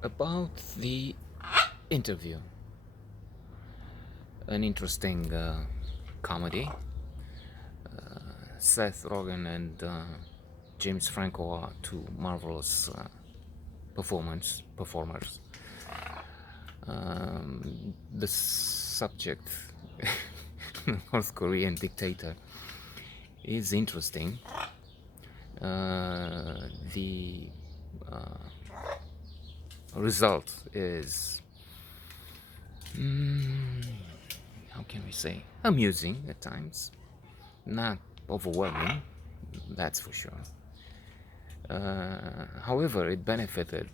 About the interview, an interesting comedy. Seth Rogen and James Franco are two marvelous performers. The subject, North Korean dictator, is interesting. The result is, how can we say, amusing at times, not overwhelming, that's for sure. However, it benefited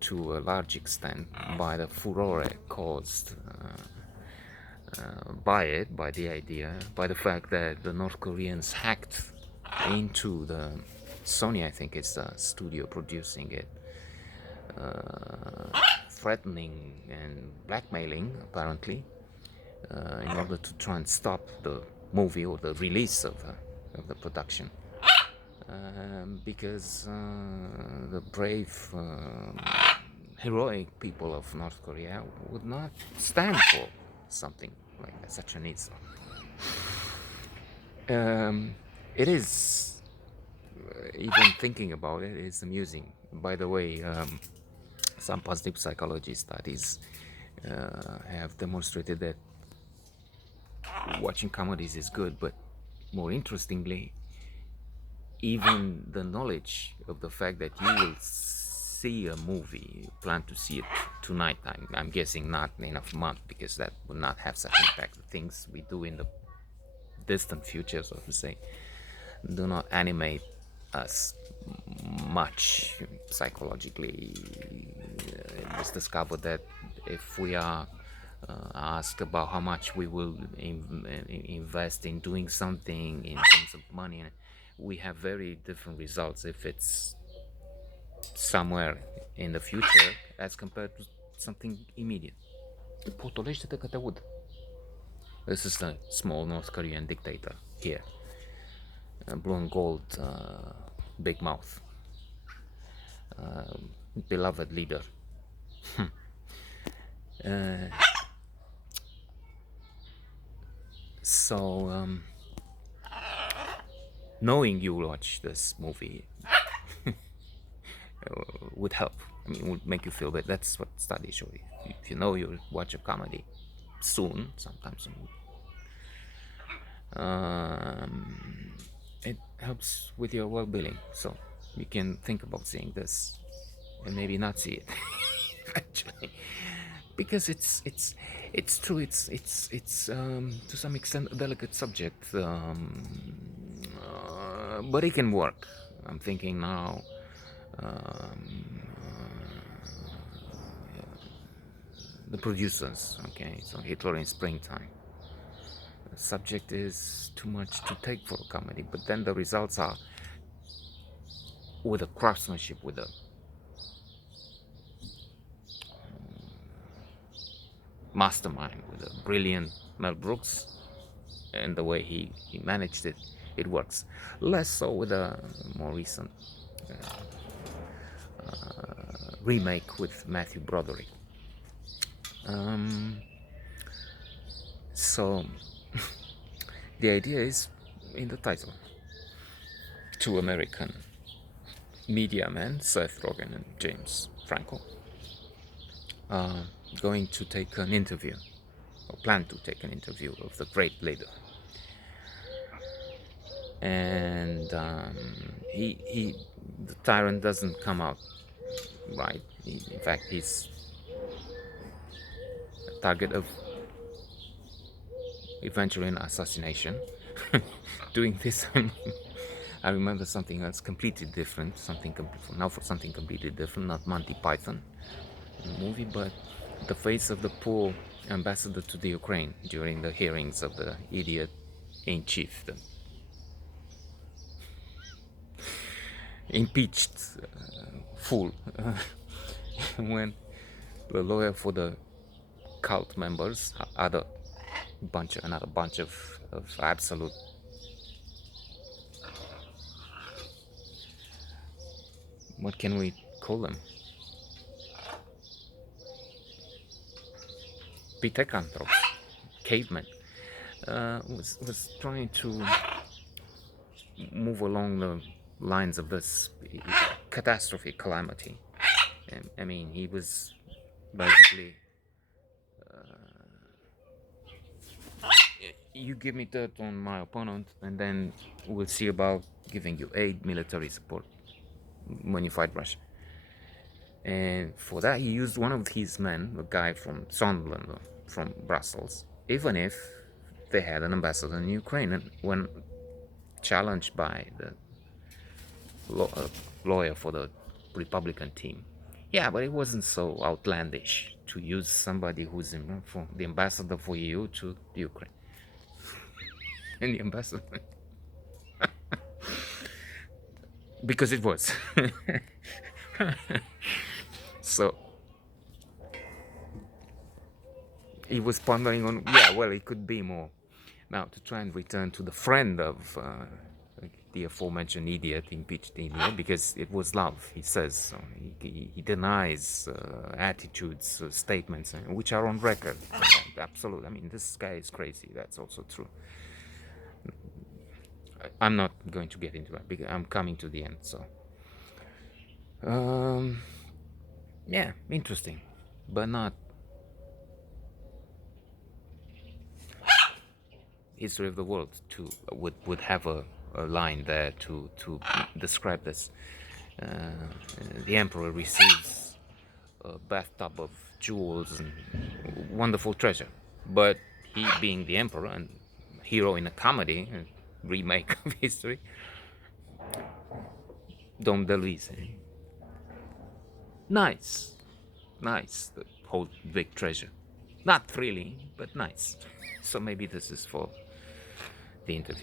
to a large extent by the furore caused by it, by the idea, by the fact that the North Koreans hacked into the Sony, I think it's the studio producing it, threatening and blackmailing apparently, in order to try and stop the movie or the release of the production. Because the brave, heroic people of North Korea would not stand for something like such an insult. It is, even thinking about it, is amusing. By the way, some positive psychology studies have demonstrated that watching comedies is good, but more interestingly, even the knowledge of the fact that you will see a movie, you plan to see it tonight, I'm guessing not in a month, because that would not have such impact. The things we do in the distant future, so to say, do not animate us much psychologically. It's discovered that if we are asked about how much we will invest in doing something in terms of money, we have very different results if it's somewhere in the future as compared to something immediate. Potolește-te că te aud. This is the small North Korean dictator here. Blue and gold, big mouth, beloved leader. So, knowing you watch this movie would help. I mean, would make you feel better. That's what studies show. If you know you'll watch a comedy soon, sometime soon, it helps with your well-being. So you can think about seeing this and maybe not see it actually, because it's true. It's to some extent a delicate subject, but it can work. I'm thinking now. The producers, okay, so Hitler in Springtime. The subject is too much to take for a comedy, but then the results are with a craftsmanship, with a mastermind, with a brilliant Mel Brooks, and the way he managed it, it works. Less so with a more recent remake with Matthew Broderick. So the idea is in the title. Two American media men, Seth Rogen and James Franco, going to take an interview, or plan to take an interview of the great leader. And the tyrant doesn't come out right. In fact, he's a target of eventually an assassination. Doing this, I remember something that's completely different. For something completely different, not Monty Python movie, but the face of the poor ambassador to the Ukraine during the hearings of the idiot in chief, the impeached fool, when the lawyer for the cult members, another bunch of absolute what can we call them? Pithecanthropes, cavemen, was trying to move along the lines of this catastrophe, calamity. I mean, he was basically, you give me dirt on my opponent, and then we'll see about giving you aid, military support when you fight Russia. And for that, he used one of his men, a guy from Sunderland, from Brussels, even if they had an ambassador in Ukraine. And when challenged by the lawyer for the Republican team, yeah, but it wasn't so outlandish to use somebody who's for the ambassador for EU to Ukraine. And the ambassador, because it was. So he was pondering on, yeah, well, it could be more. Now, to try and return to the friend of the aforementioned idiot, impeached idiot, because it was love, he says. So he denies attitudes, statements, which are on record. Absolutely. I mean, this guy is crazy. That's also true. I'm not going to get into that because I'm coming to the end. So, yeah, interesting, but not history of the world. To would have a line there to describe this. The emperor receives a bathtub of jewels and wonderful treasure, but he, being the emperor and hero in a comedy, remake of history, Dom DeLuise. Nice, the whole big treasure. Not thrilling, but nice. So maybe this is for the interview.